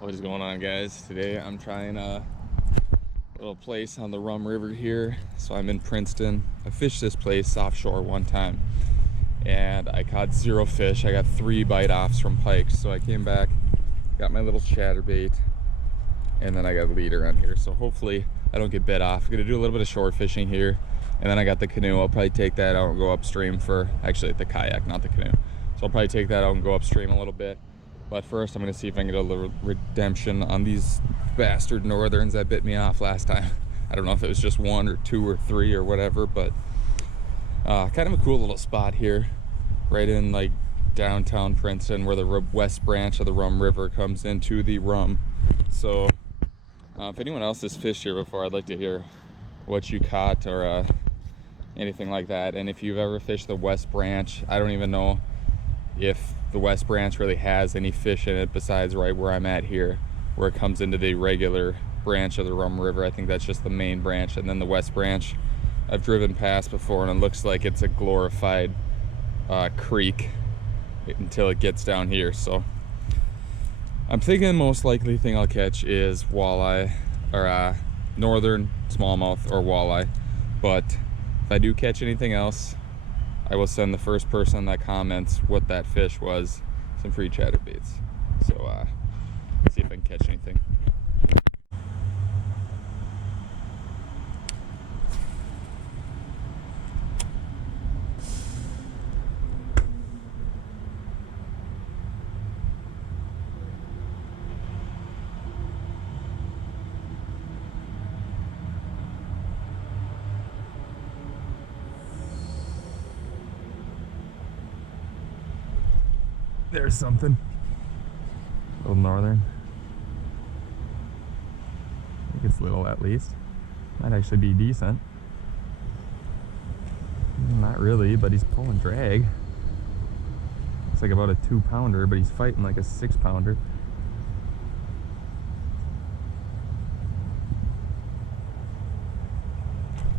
What is going on, guys? Today I'm trying a little place on the Rum River here. So I'm in Princeton. I fished this place offshore one time and I caught 0 fish. I got 3 bite offs from pikes. So I came back, got my little chatterbait, and then I got a leader on here. So hopefully I don't get bit off. I'm gonna do a little bit of shore fishing here, and then I got the canoe. I'll probably take that out and go upstream for, actually the kayak, not the canoe. So I'll probably take that out and go upstream a little bit. But first, I'm going to see if I can get a little redemption on these bastard northerns that bit me off last time. I don't know if it was just 1 or 2 or 3 or whatever, but kind of a cool little spot here, right in like downtown Princeton, where the west branch of the Rum River comes into the Rum. So if anyone else has fished here before, I'd like to hear what you caught or anything like that. And if you've ever fished the west branch, I don't even know if the west branch really has any fish in it besides right where I'm at here, where it comes into the regular branch of the Rum River. I think that's just the main branch, and then the west branch I've driven past before, and it looks like it's a glorified creek until it gets down here. So I'm thinking the most likely thing I'll catch is walleye, or northern smallmouth or walleye. But if I do catch anything else, I will send the first person that comments what that fish was some free chatterbaits. So see if I can catch anything. There's something. Little northern. I think it's little at least. Might actually be decent. Not really, but he's pulling drag. It's like about a 2-pounder, but he's fighting like a 6-pounder.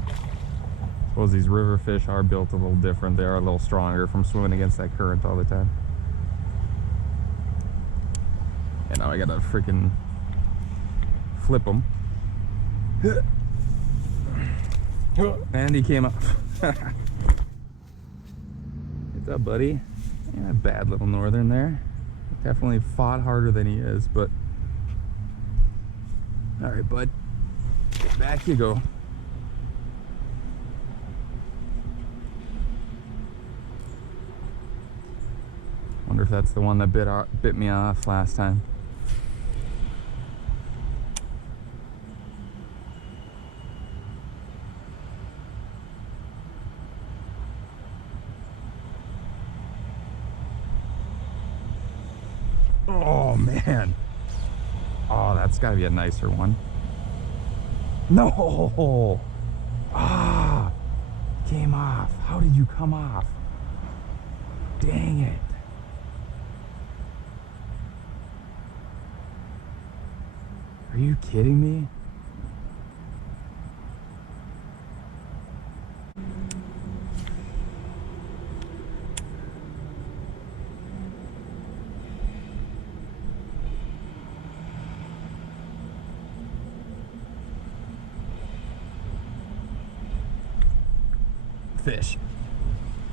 I suppose these river fish are built a little different. They are a little stronger from swimming against that current all the time. And now I gotta freaking flip him. And he came up. What's up, buddy? Yeah, bad little northern there. Definitely fought harder than he is, but all right, bud. Back you go. Wonder if that's the one that bit me off last time. Oh man. Oh, that's gotta be a nicer one. No. Ah, came off. How did you come off? Dang it. Are you kidding me? Fish.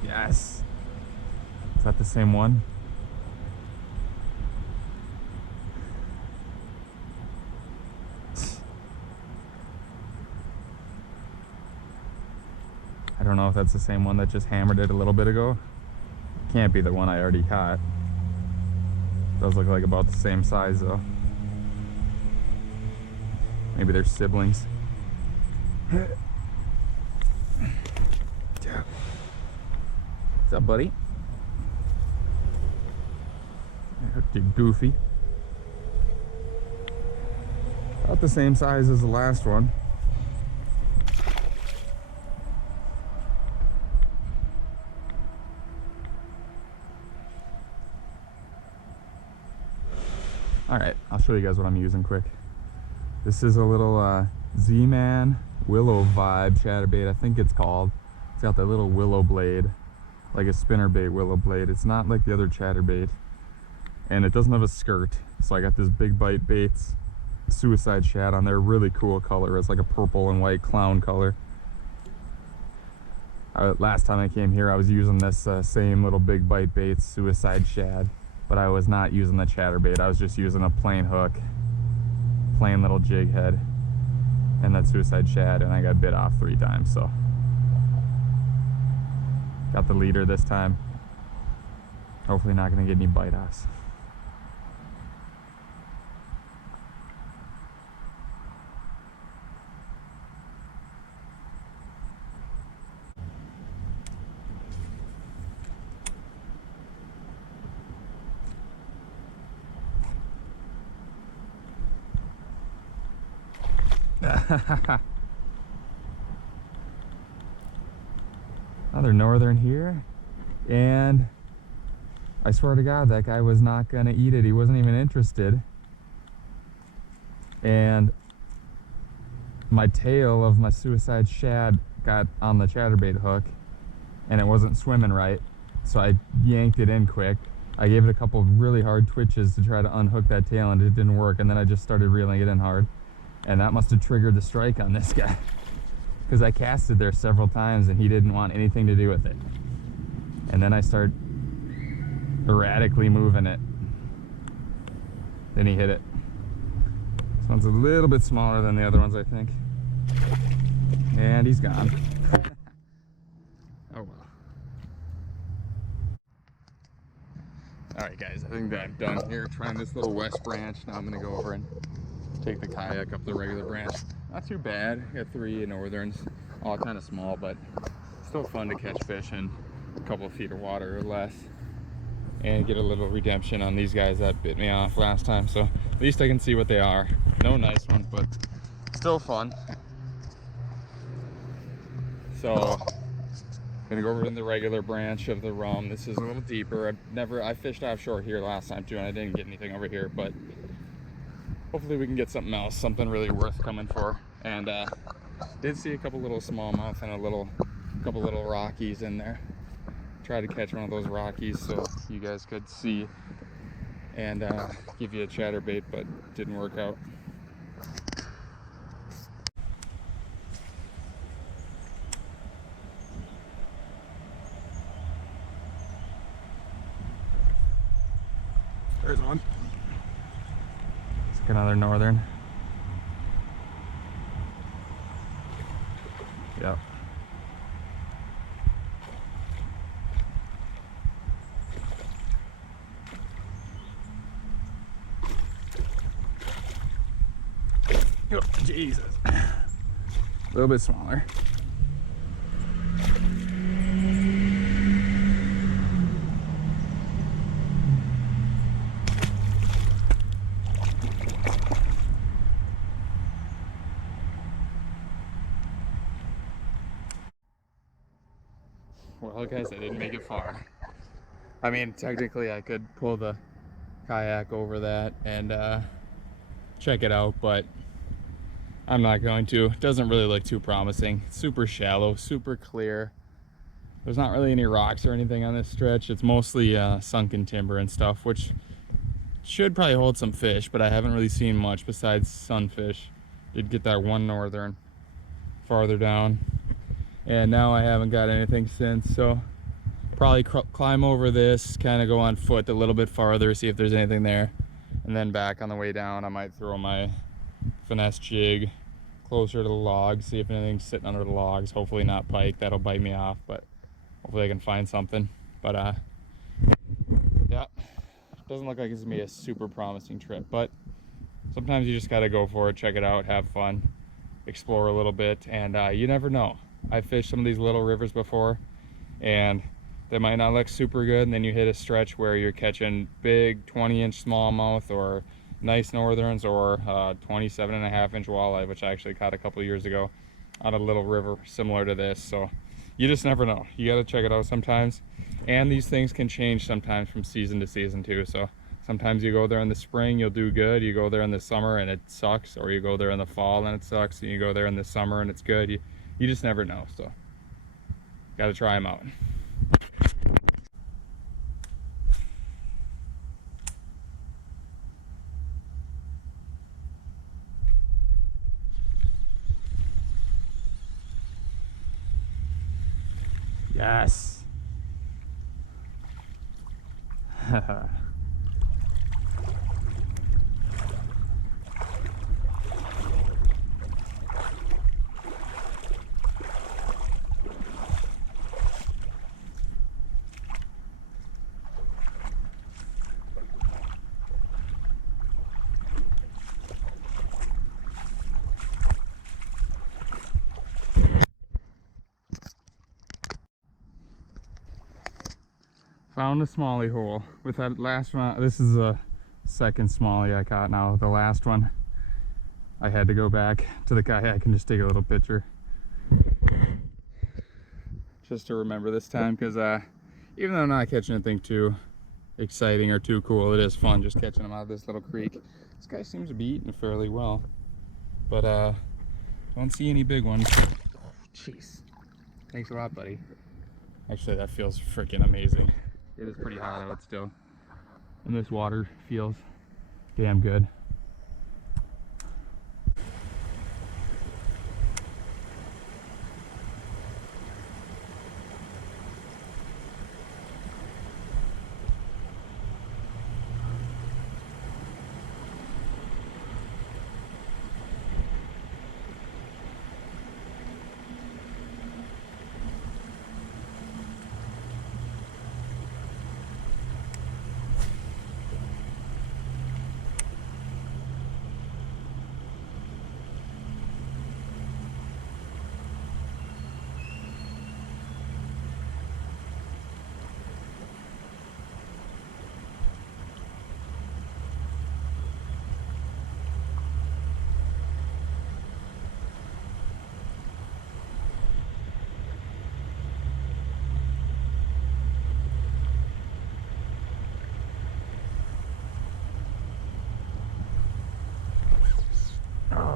Yes. Is that the same one? I don't know if that's the same one that just hammered it a little bit ago. Can't be the one I already caught. Does look like about the same size though. Maybe they're siblings. What's up, buddy? I hooked you, goofy. About the same size as the last one. Alright, I'll show you guys what I'm using quick. This is a little Z-Man Willow Vibe chatterbait, I think it's called. It's got that little willow blade, like a spinnerbait willow blade. It's not like the other chatterbait. and it doesn't have a skirt. So I got this Big Bite Baits Suicide Shad on there. Really cool color. It's like a purple and white clown color. Last time I came here, I was using this same little Big Bite Baits Suicide Shad, but I was not using the chatterbait. I was just using a plain hook, plain little jig head, and that Suicide Shad, and I got bit off 3 times. So got the leader this time. Hopefully not gonna get any bite offs. Another northern here, and I swear to God, that guy was not gonna eat it. He wasn't even interested. And my tail of my Suicide Shad got on the chatterbait hook, and it wasn't swimming right, so I yanked it in quick. I gave it a couple of really hard twitches to try to unhook that tail, and it didn't work, and then I just started reeling it in hard. And that must have triggered the strike on this guy, because I casted there several times and he didn't want anything to do with it. And then I start erratically moving it. Then he hit it. This one's a little bit smaller than the other ones, I think. And he's gone. Oh well. Alright guys, I think that I'm done here trying this little west branch. Now I'm gonna go over and take the kayak up the regular branch. Not too bad. Got 3 northerns, all kind of small, but still fun to catch fish in a couple of feet of water or less, and get a little redemption on these guys that bit me off last time. So at least I can see what they are. No nice ones, but still fun. So gonna go over in the regular branch of the Rum. This is a little deeper. I fished offshore here last time too, and I didn't get anything over here, but hopefully we can get something else, something really worth coming for. And did see a couple little smallmouth and a couple little rockies in there. Tried to catch one of those rockies so you guys could see and give you a chatterbait, but didn't work out. There's one. Another northern. Yep. Oh, Jesus. A little bit smaller. Well guys, I didn't make it far. I mean, technically I could pull the kayak over that and check it out, but I'm not going to. It doesn't really look too promising. It's super shallow, super clear. There's not really any rocks or anything on this stretch. It's mostly sunken timber and stuff, which should probably hold some fish, but I haven't really seen much besides sunfish. Did get that one northern farther down, and now I haven't got anything since, so probably climb over this, kind of go on foot a little bit farther, see if there's anything there, and then back on the way down I might throw my finesse jig closer to the logs, see if anything's sitting under the logs. Hopefully not pike, that'll bite me off, but hopefully I can find something. But yeah, doesn't look like it's gonna be a super promising trip, but sometimes you just gotta go for it, check it out, have fun, explore a little bit, and you never know. I've fished some of these little rivers before, and they might not look super good, and then you hit a stretch where you're catching big 20-inch smallmouth or nice northerns or 27.5-inch walleye, which I actually caught a couple years ago on a little river similar to this. So you just never know. You got to check it out sometimes, and these things can change sometimes from season to season too. So sometimes you go there in the spring, you'll do good. You go there in the summer and it sucks, or you go there in the fall and it sucks, and you go there in the summer and it's good. You just never know. So got to try them out. Found a smallie hole with that last one. This is the second smallie I caught now. The last one, I had to go back to the kayak and just take a little picture. Just to remember this time, because even though I'm not catching anything too exciting or too cool, it is fun just catching them out of this little creek. This guy seems to be eating fairly well, but don't see any big ones. Oh, jeez. Thanks a lot, buddy. Actually, that feels freaking amazing. It is pretty hot out still, and this water feels damn good.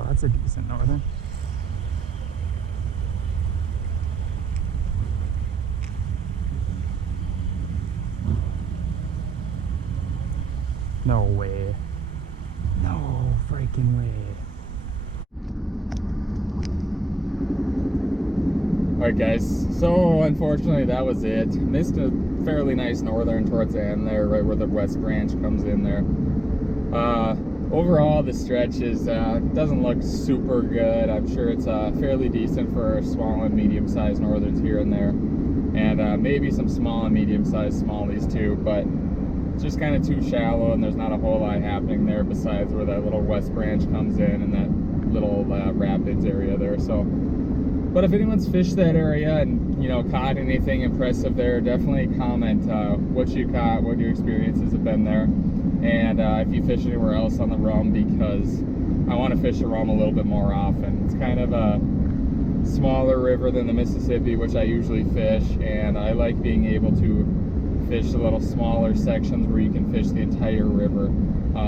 That's a decent northern. No way. No freaking way. Alright guys, so unfortunately that was it. Missed a fairly nice northern towards the end there, right where the west branch comes in there. Overall, the stretch is doesn't look super good. I'm sure it's fairly decent for small and medium-sized northerns here and there, and maybe some small and medium-sized smallies too, but it's just kind of too shallow, and there's not a whole lot happening there besides where that little west branch comes in and that little rapids area there. So, but if anyone's fished that area and, you know, caught anything impressive there, definitely comment what you caught, what your experiences have been there. And if you fish anywhere else on the Rum, because I want to fish the Rum a little bit more often. It's kind of a smaller river than the Mississippi, which I usually fish, and I like being able to fish the little smaller sections where you can fish the entire river.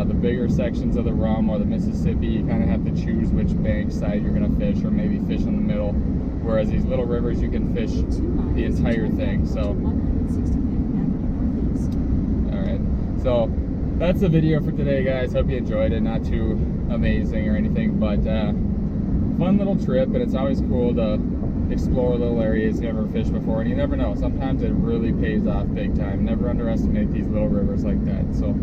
The bigger sections of the Rum or the Mississippi, you kind of have to choose which bank side you're going to fish, or maybe fish in the middle, whereas these little rivers you can fish the entire thing. So, alright, so that's the video for today, guys. Hope you enjoyed it. Not too amazing or anything, but fun little trip, and it's always cool to explore little areas you never fished before, and you never know, sometimes it really pays off big time. Never underestimate these little rivers like that. So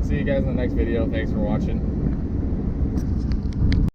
see you guys in the next video. Thanks for watching.